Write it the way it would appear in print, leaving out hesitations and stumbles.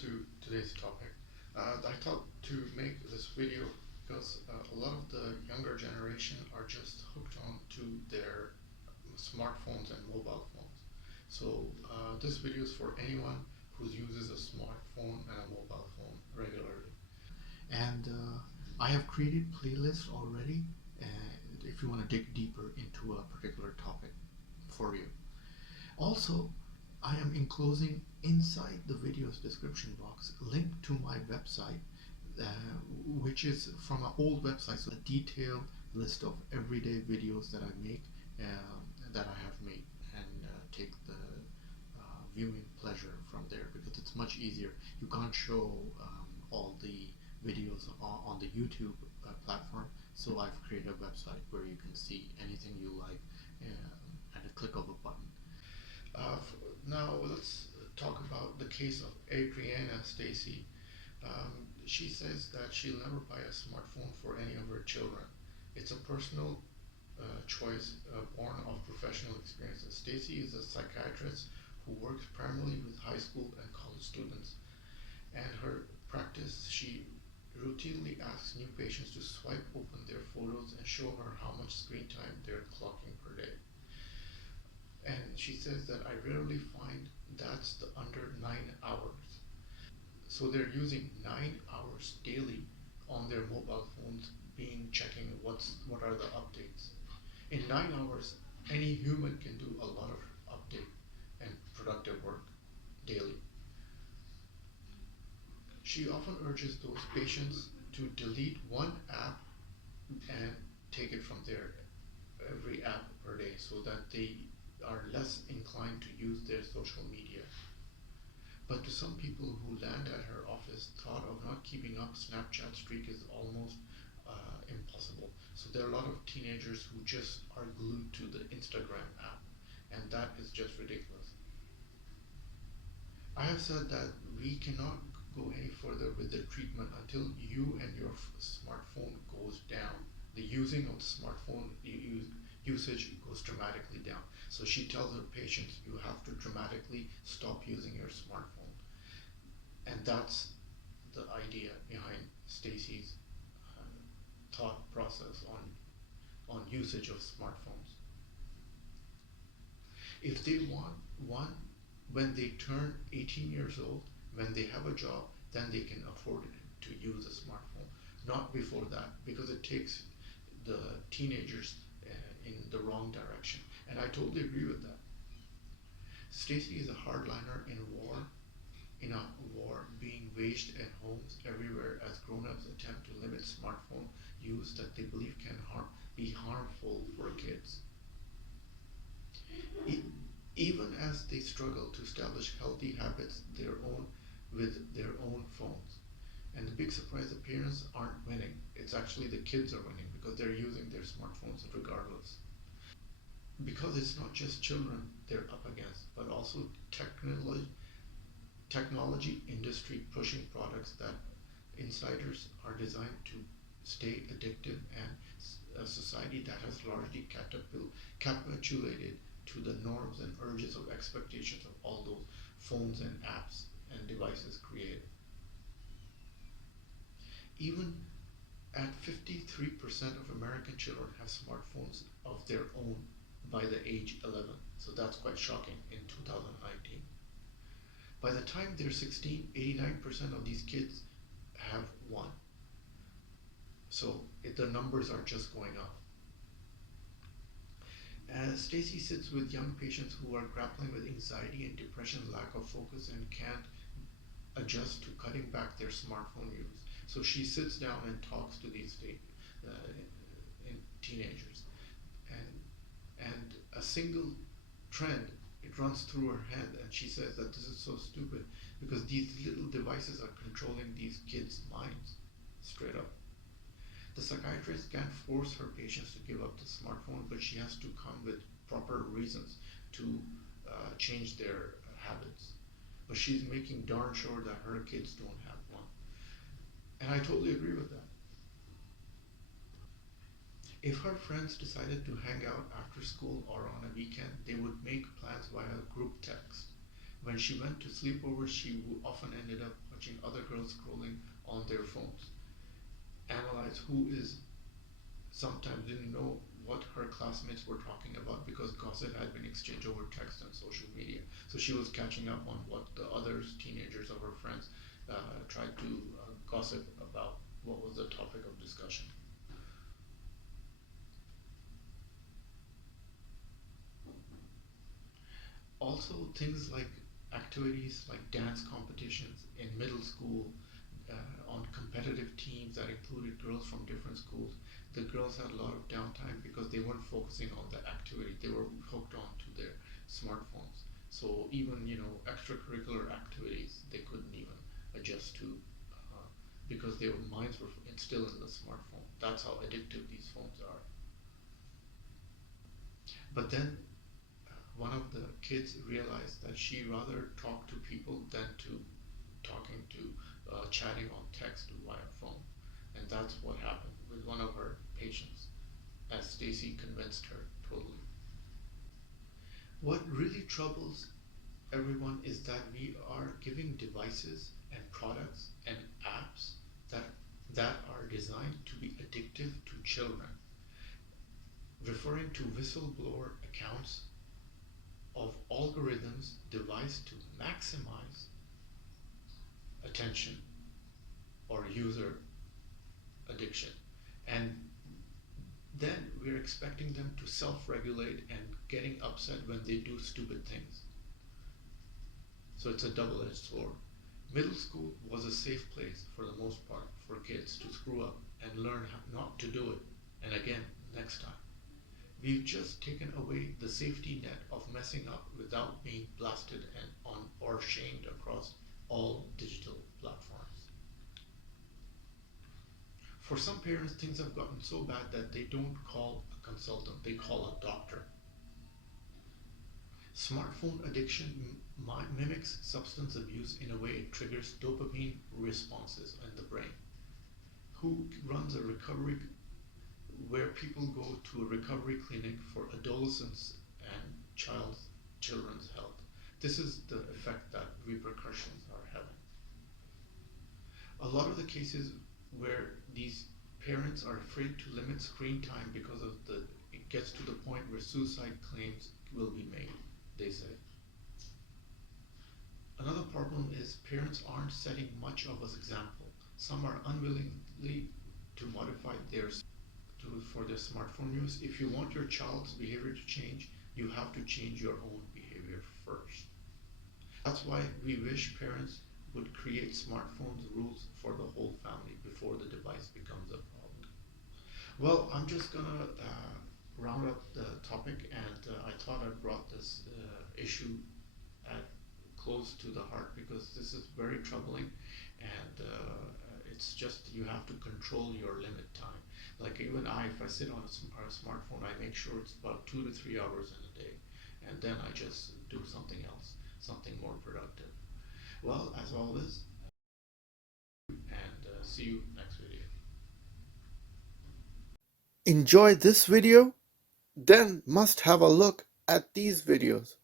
to today's topic. I thought to make this video because a lot of the younger generation are just hooked on to their smartphones and mobile phones. So this video is for anyone who uses a smartphone and a mobile phone regularly. And I have created playlists already, and if you want to dig deeper into a particular topic for you. Also, I am enclosing inside the video's description box link to my website, uh, which is from an old website, so a detailed list of everyday videos that I make, that I have made, and take the viewing pleasure from there because it's much easier. You can't show all the videos on the YouTube platform, so I've created a website where you can see anything you like at a click of a button. Now let's talk about the case of Adriana Stacy. She says that she'll never buy a smartphone for any of her children. It's a personal choice born of professional experiences. Stacy is a psychiatrist who works primarily with high school and college students. And her practice, she routinely asks new patients to swipe open their photos and show her how much screen time they're clocking per day. And she says that I rarely find that's the under 9 hours. So they're using 9 hours daily on their mobile phones, being checking what are the updates. In 9 hours, any human can do a lot of update and productive work daily. She often urges those patients to delete one app and take it from there every app per day so that they are less inclined to use their social media. But to some people who land at her office, thought of not keeping up Snapchat streak is almost impossible. So there are a lot of teenagers who just are glued to the Instagram app, and that is just ridiculous. I have said that we cannot go any further with the treatment until you and your smartphone goes down. The using of the smartphone usage goes dramatically down. So she tells her patients, you have to dramatically stop using your smartphone. And that's the idea behind Stacy's thought process on usage of smartphones. If they want one, when they turn 18 years old, when they have a job, then they can afford to use a smartphone. Not before that, because it takes the teenagers in the wrong direction. And I totally agree with that. Stacy is a hardliner in a war being waged at homes everywhere as grown-ups attempt to limit smartphone use that they believe can be harmful for kids. Even as they struggle to establish healthy habits with their own phones. And the big surprise, the parents aren't winning. It's actually the kids are winning because they're using their smartphones regardless. Because it's not just children they're up against, but also technology industry pushing products that insiders are designed to stay addictive, and a society that has largely capitulated to the norms and urges of expectations of all those phones and apps and devices created. Even at 53% of American children have smartphones of their own by the age 11. So that's quite shocking in 2019. By the time they're 16, 89% of these kids have one. So the numbers are just going up. As Stacy sits with young patients who are grappling with anxiety and depression, lack of focus, and can't adjust to cutting back their smartphone use. So she sits down and talks to these teenagers, and a single trend, it runs through her head, and she says that this is so stupid because these little devices are controlling these kids' minds straight up. The psychiatrist can't force her patients to give up the smartphone, but she has to come with proper reasons to change their habits. But she's making darn sure that her kids don't have one. And I totally agree with that. If her friends decided to hang out after school or on a weekend, they would make plans via group text. When she went to sleepovers, she often ended up watching other girls scrolling on their phones. Analyze who is sometimes didn't know what her classmates were talking about because gossip had been exchanged over text and social media. So she was catching up on what the others, teenagers of her friends, tried to gossip about what was the topic of discussion. Also, things like activities like dance competitions in middle school, on competitive teams that included girls from different schools. The girls had a lot of downtime because they weren't focusing on the activity. They were hooked on to their smartphones. So even extracurricular activities they couldn't even adjust to because their minds were still in the smartphone. That's how addictive these phones are. But then one of the kids realized that she rather talk to people than to talking to chatting on text via phone, and that's what happened with one of her patients, as Stacy convinced her totally. What really troubles everyone is that we are giving devices and products and apps that are designed to be addictive to children, referring to whistleblower accounts of algorithms devised to maximize attention or user addiction. And then we're expecting them to self-regulate and getting upset when they do stupid things. So it's a double-edged sword. Middle school was a safe place for the most part for kids to screw up and learn how not to do it, and again next time. We've just taken away the safety net of messing up without being blasted and on or shamed across all digital platforms. For some parents, things have gotten so bad that they don't call a consultant, they call a doctor. Smartphone addiction mimics substance abuse in a way it triggers dopamine responses in the brain. Who runs a recovery where people go to a recovery clinic for adolescents and children's health? This is the effect that repercussions are having. A lot of the cases where these parents are afraid to limit screen time because of it gets to the point where suicide claims will be made, they say. Another problem is parents aren't setting much of an example. Some are unwillingly to modify for their smartphone use. If you want your child's behavior to change, you have to change your own behavior first. That's why we wish parents would create smartphones rules for the whole family before the device becomes a problem. Well, I'm just gonna round up the topic, and I thought I brought this issue at close to the heart because this is very troubling, and it's just you have to control your limit time. Like even if I sit on a smartphone, I make sure it's about 2 to 3 hours in a day, and then I just do something else, something more productive. Well, as always, and see you next video. Enjoy this video? Then must have a look at these videos.